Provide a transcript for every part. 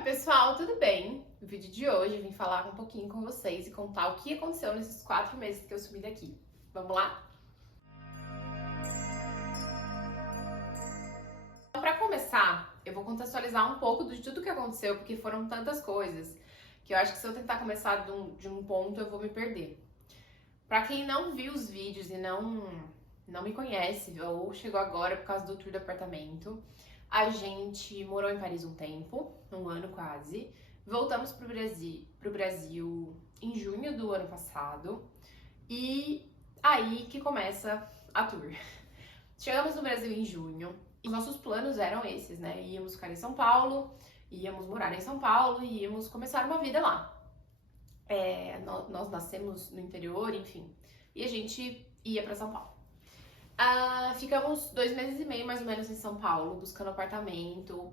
Oi pessoal, tudo bem? No vídeo de hoje eu vim falar um pouquinho com vocês e contar o que aconteceu nesses 4 meses que eu sumi daqui. Vamos lá? Então, para começar, eu vou contextualizar um pouco de tudo que aconteceu, porque foram tantas coisas que eu acho que se eu tentar começar de um ponto eu vou me perder. Para quem não viu os vídeos e não me conhece ou chegou agora por causa do tour do apartamento, a gente morou em Paris um tempo, um ano quase. Voltamos pro Brasil em junho do ano passado e aí que começa a tour. Chegamos no Brasil em junho e nossos planos eram esses, né? Íamos ficar em São Paulo, íamos morar em São Paulo e íamos começar uma vida lá. Nós nascemos no interior, enfim, e a gente ia para São Paulo. Ficamos 2 meses e meio mais ou menos em São Paulo, buscando apartamento,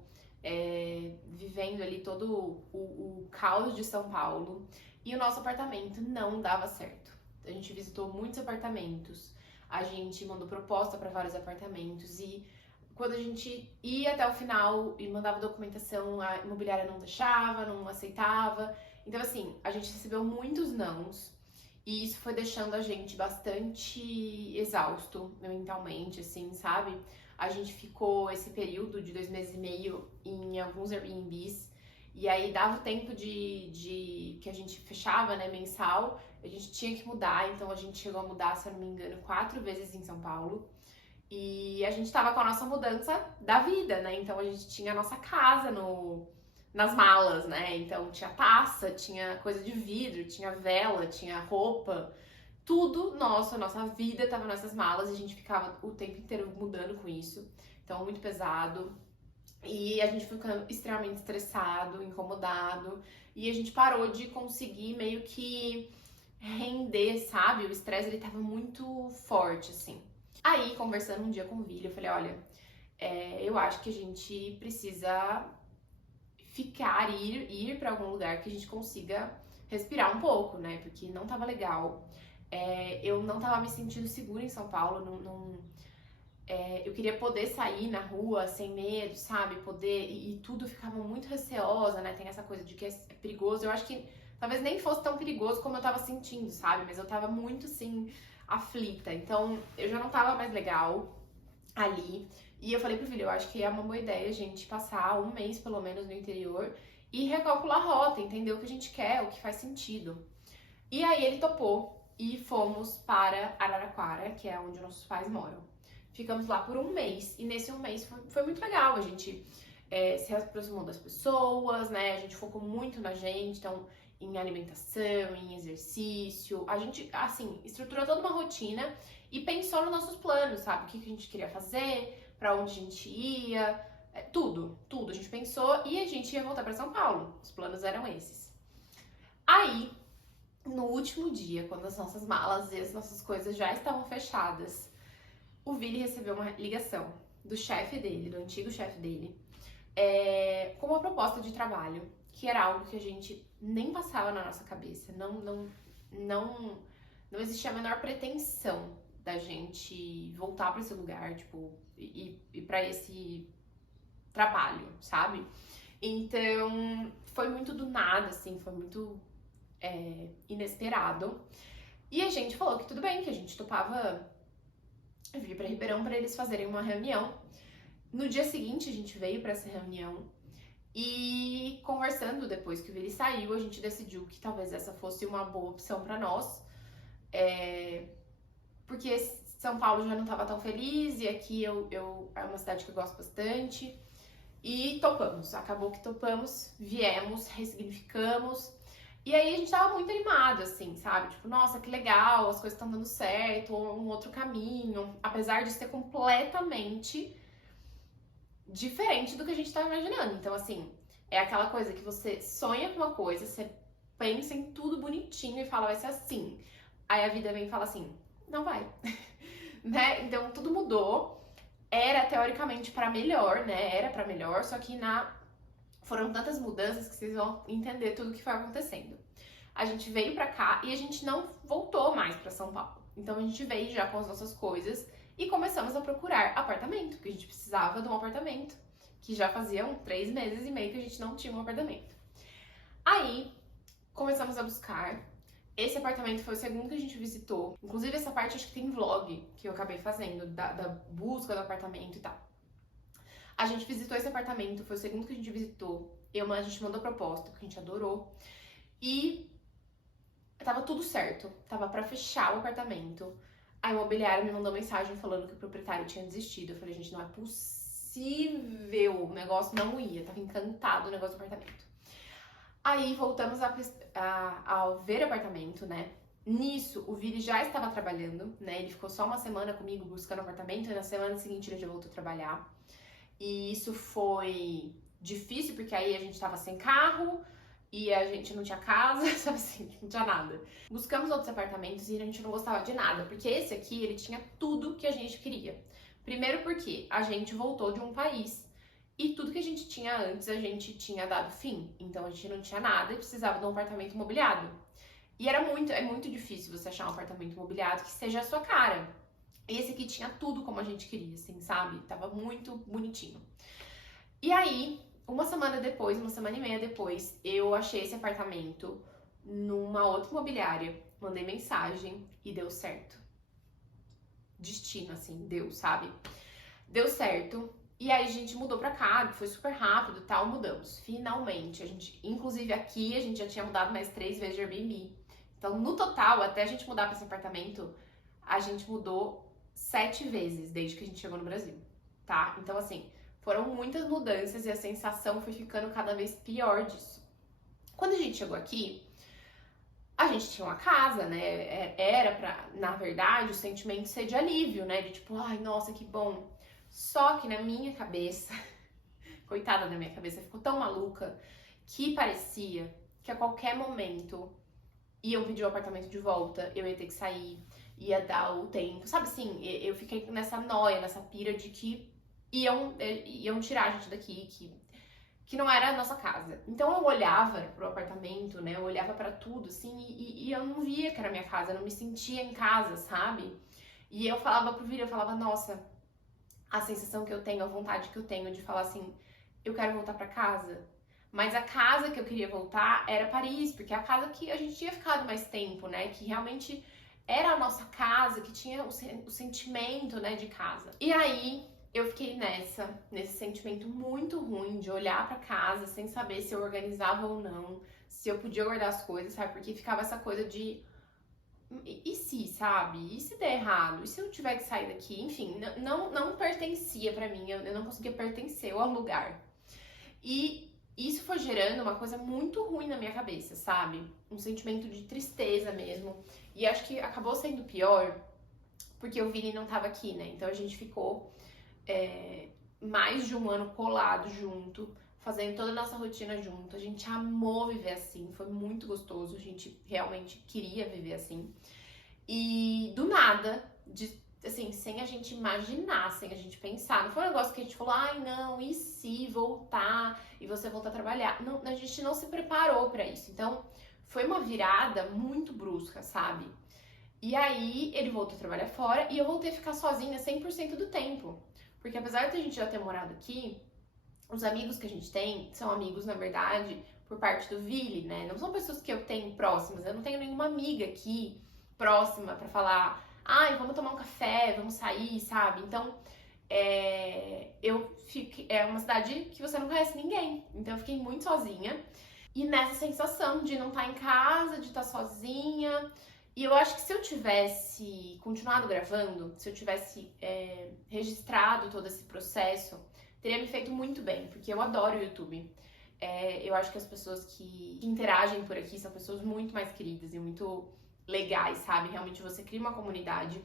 vivendo ali todo o caos de São Paulo, e o nosso apartamento não dava certo. A gente visitou muitos apartamentos, a gente mandou proposta para vários apartamentos e quando a gente ia até o final e mandava documentação, a imobiliária não deixava, não aceitava. Então assim, a gente recebeu muitos nãos. E isso foi deixando a gente bastante exausto mentalmente, assim, sabe? A gente ficou esse período de 2 meses e meio em alguns Airbnbs. E aí dava o tempo de que a gente fechava, né, mensal. A gente tinha que mudar, então a gente chegou a mudar, se eu não me engano, 4 vezes em São Paulo. E a gente tava com a nossa mudança da vida, né? Então a gente tinha a nossa casa nas malas, né? Então tinha taça, tinha coisa de vidro, tinha vela, tinha roupa, tudo nosso, a nossa vida tava nessas malas e a gente ficava o tempo inteiro mudando com isso. Então muito pesado. E a gente foi ficando extremamente estressado, incomodado, e a gente parou de conseguir meio que render, sabe? O estresse ele tava muito forte, assim. Aí, conversando um dia com o Vili, eu falei, olha, eu acho que a gente precisa ir para algum lugar que a gente consiga respirar um pouco, né? Porque não tava legal. Eu não tava me sentindo segura em São Paulo, eu queria poder sair na rua sem medo, sabe? Poder, e tudo ficava muito receosa, né? Tem essa coisa de que é perigoso. Eu acho que talvez nem fosse tão perigoso como eu tava sentindo, sabe? Mas eu tava muito, assim, aflita. Então, eu já não tava mais legal ali. E eu falei pro filho, eu acho que é uma boa ideia a gente passar um mês, pelo menos, no interior e recalcular a rota, entender o que a gente quer, o que faz sentido. E aí ele topou e fomos para Araraquara, que é onde nossos pais moram. Ficamos lá por um mês e nesse um mês foi muito legal. A gente se aproximou das pessoas, né? A gente focou muito na gente, então em alimentação, em exercício. A gente, assim, estruturou toda uma rotina e pensou nos nossos planos, sabe? O que a gente queria fazer, pra onde a gente ia, tudo. A gente pensou e a gente ia voltar pra São Paulo. Os planos eram esses. Aí, no último dia, quando as nossas malas e as nossas coisas já estavam fechadas, o Vili recebeu uma ligação do chefe dele, do antigo chefe dele, com uma proposta de trabalho, que era algo que a gente nem passava na nossa cabeça. Não existia a menor pretensão da gente voltar para esse lugar, tipo, e para esse trabalho, sabe? Então, foi muito do nada, assim, foi muito inesperado. E a gente falou que tudo bem, que a gente topava vir para Ribeirão para eles fazerem uma reunião. No dia seguinte, a gente veio para essa reunião e conversando depois que o Vili saiu, a gente decidiu que talvez essa fosse uma boa opção para nós. Porque São Paulo já não estava tão feliz e aqui é uma cidade que eu gosto bastante. E topamos, acabou que topamos, viemos, ressignificamos. E aí a gente tava muito animado, assim, sabe? Tipo, nossa, que legal, as coisas estão dando certo, ou um outro caminho. Apesar de ser completamente diferente do que a gente tava imaginando. Então, assim, é aquela coisa que você sonha com uma coisa, você pensa em tudo bonitinho e fala, vai ser assim. Aí a vida vem e fala assim, não vai. Né? Então, tudo mudou. Era, teoricamente, pra melhor, né? Era pra melhor, só que foram tantas mudanças que vocês vão entender tudo o que foi acontecendo. A gente veio pra cá e a gente não voltou mais pra São Paulo. Então a gente veio já com as nossas coisas e começamos a procurar apartamento, porque a gente precisava de um apartamento. que já faziam 3 meses e meio que a gente não tinha um apartamento. Aí, começamos a buscar. Esse apartamento foi o segundo que a gente visitou. Inclusive, essa parte acho que tem vlog que eu acabei fazendo, da busca do apartamento e tal. A gente visitou esse apartamento, foi o segundo que a gente visitou. A gente mandou proposta, porque a gente adorou. E tava tudo certo, tava pra fechar o apartamento. A imobiliária me mandou mensagem falando que o proprietário tinha desistido. Eu falei, gente, não é possível, o negócio não ia, tava encantado o negócio do apartamento. Aí voltamos a ver o apartamento, né? Nisso, o Vini já estava trabalhando, né? Ele ficou só uma semana comigo buscando apartamento e na semana seguinte ele já voltou a trabalhar. E isso foi difícil, porque aí a gente tava sem carro e a gente não tinha casa, sabe assim, não tinha nada. Buscamos outros apartamentos e a gente não gostava de nada, porque esse aqui, ele tinha tudo que a gente queria. Primeiro porque a gente voltou de um país e tudo que a gente tinha antes a gente tinha dado fim. Então a gente não tinha nada e precisava de um apartamento imobiliado. E é muito difícil você achar um apartamento imobiliado que seja a sua cara. Esse aqui tinha tudo como a gente queria, assim, sabe? Tava muito bonitinho. E aí, uma semana e meia depois, eu achei esse apartamento numa outra imobiliária. Mandei mensagem e deu certo. Destino, assim, deu, sabe? Deu certo. E aí a gente mudou pra cá, foi super rápido e tal, mudamos. Finalmente, inclusive aqui, a gente já tinha mudado mais 3 vezes de Airbnb. Então, no total, até a gente mudar pra esse apartamento, a gente mudou 7 vezes desde que a gente chegou no Brasil, tá? Então, assim, foram muitas mudanças e a sensação foi ficando cada vez pior disso. Quando a gente chegou aqui, a gente tinha uma casa, né? Era pra, na verdade, o sentimento ser de alívio, né? De tipo, ai, nossa, que bom. Só que na minha cabeça, coitada da minha cabeça, ficou tão maluca que parecia que a qualquer momento iam pedir o apartamento de volta, eu ia ter que sair, ia dar o tempo, sabe assim? Eu fiquei nessa noia, nessa pira de que iam tirar a gente daqui, que não era a nossa casa. Então eu olhava pro apartamento, né? Eu olhava pra tudo, assim, e eu não via que era minha casa, eu não me sentia em casa, sabe? E eu falava pro Vini, eu falava, nossa, a sensação que eu tenho, a vontade que eu tenho de falar assim, eu quero voltar pra casa. Mas a casa que eu queria voltar era Paris, porque é a casa que a gente tinha ficado mais tempo, né? Que realmente era a nossa casa, que tinha o sentimento, né, de casa. E aí eu fiquei nesse sentimento muito ruim de olhar pra casa sem saber se eu organizava ou não, se eu podia guardar as coisas, sabe? Porque ficava essa coisa de e se, sabe? E se der errado? E se eu tiver que sair daqui? Enfim, não pertencia pra mim, eu não conseguia pertencer ao lugar. E isso foi gerando uma coisa muito ruim na minha cabeça, sabe? Um sentimento de tristeza mesmo. E acho que acabou sendo pior porque o Vini não tava aqui, né? Então a gente ficou mais de um ano colado junto, fazendo toda a nossa rotina junto. A gente amou viver assim, foi muito gostoso. A gente realmente queria viver assim. E do nada, assim, sem a gente imaginar, sem a gente pensar. Não foi um negócio que a gente falou, ai não, e se voltar e você voltar a trabalhar? Não, a gente não se preparou pra isso. Então, foi uma virada muito brusca, sabe? E aí, ele voltou a trabalhar fora e eu voltei a ficar sozinha 100% do tempo. Porque apesar de a gente já ter morado aqui, os amigos que a gente tem são amigos, na verdade, por parte do Vili, né? Não são pessoas que eu tenho próximas. Eu não tenho nenhuma amiga aqui próxima pra falar, ai, vamos tomar um café, vamos sair, sabe? Então, é uma cidade que você não conhece ninguém. Então, eu fiquei muito sozinha. E nessa sensação de não estar em casa, de estar sozinha. E eu acho que se eu tivesse continuado gravando, se eu tivesse registrado todo esse processo, teria me feito muito bem, porque eu adoro o YouTube. Eu acho que as pessoas que interagem por aqui são pessoas muito mais queridas e muito legais, sabe? Realmente você cria uma comunidade.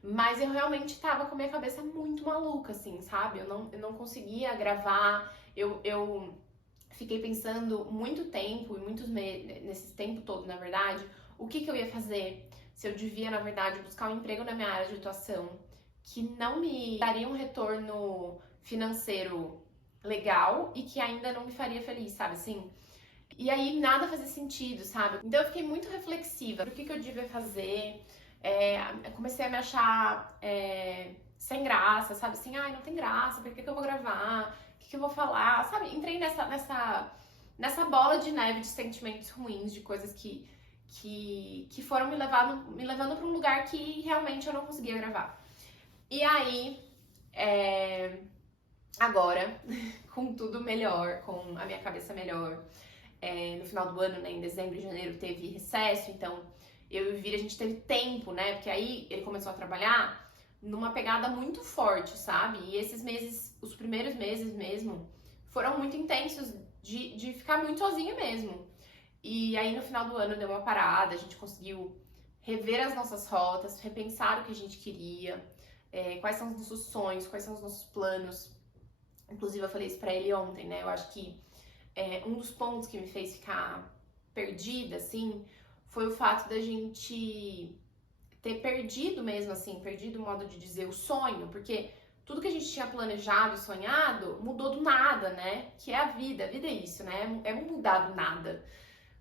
Mas eu realmente tava com a minha cabeça muito maluca, assim, sabe? Eu não conseguia gravar, eu fiquei pensando muito tempo, e muitos meses, nesse tempo todo, na verdade, o que eu ia fazer, se eu devia, na verdade, buscar um emprego na minha área de atuação, que não me daria um retorno financeiro legal e que ainda não me faria feliz, sabe assim? E aí nada fazia sentido, sabe? Então eu fiquei muito reflexiva. O que eu devia fazer? Comecei a me achar sem graça, sabe? Assim, ai, não tem graça, por que eu vou gravar? que eu vou falar, sabe? Entrei nessa bola de neve de sentimentos ruins, de coisas que foram me levando para um lugar que realmente eu não conseguia gravar. E aí, agora, com tudo melhor, com a minha cabeça melhor, no final do ano, né, em dezembro e janeiro, teve recesso, então eu e o Vira, a gente teve tempo, né, porque aí ele começou a trabalhar numa pegada muito forte, sabe? E esses meses, os primeiros meses mesmo, foram muito intensos de ficar muito sozinha mesmo. E aí no final do ano deu uma parada, a gente conseguiu rever as nossas rotas, repensar o que a gente queria, quais são os nossos sonhos, quais são os nossos planos. Inclusive eu falei isso pra ele ontem, né? Eu acho que um dos pontos que me fez ficar perdida, assim, foi o fato da gente ter perdido mesmo, assim, perdido o modo de dizer o sonho, porque tudo que a gente tinha planejado e sonhado mudou do nada, né? Que é a vida é isso, né? É mudar do nada.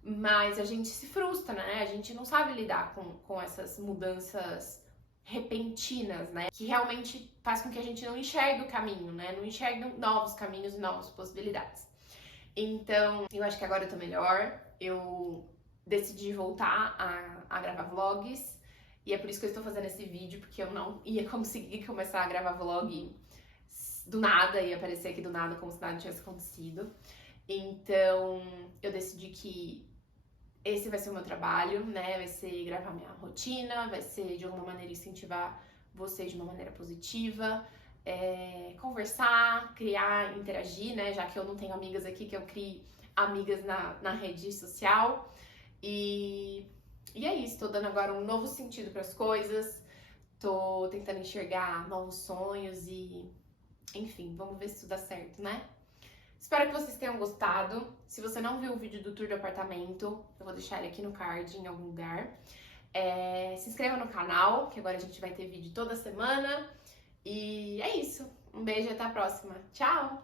Mas a gente se frustra, né? A gente não sabe lidar com essas mudanças repentinas, né? Que realmente faz com que a gente não enxergue o caminho, né? Não enxergue novos caminhos e novas possibilidades. Então, eu acho que agora eu tô melhor. Eu decidi voltar a gravar vlogs. E é por isso que eu estou fazendo esse vídeo, porque eu não ia conseguir começar a gravar vlog do nada, ia aparecer aqui do nada como se nada tivesse acontecido. Então, eu decidi que esse vai ser o meu trabalho, né? Vai ser gravar minha rotina, vai ser de alguma maneira incentivar vocês de uma maneira positiva, conversar, criar, interagir, né? Já que eu não tenho amigas aqui, que eu crie amigas na rede social. E é isso, tô dando agora um novo sentido para as coisas, tô tentando enxergar novos sonhos e, enfim, vamos ver se tudo dá certo, né? Espero que vocês tenham gostado. Se você não viu o vídeo do tour do apartamento, eu vou deixar ele aqui no card, em algum lugar. Se inscreva no canal, que agora a gente vai ter vídeo toda semana. E é isso. Um beijo e até a próxima. Tchau!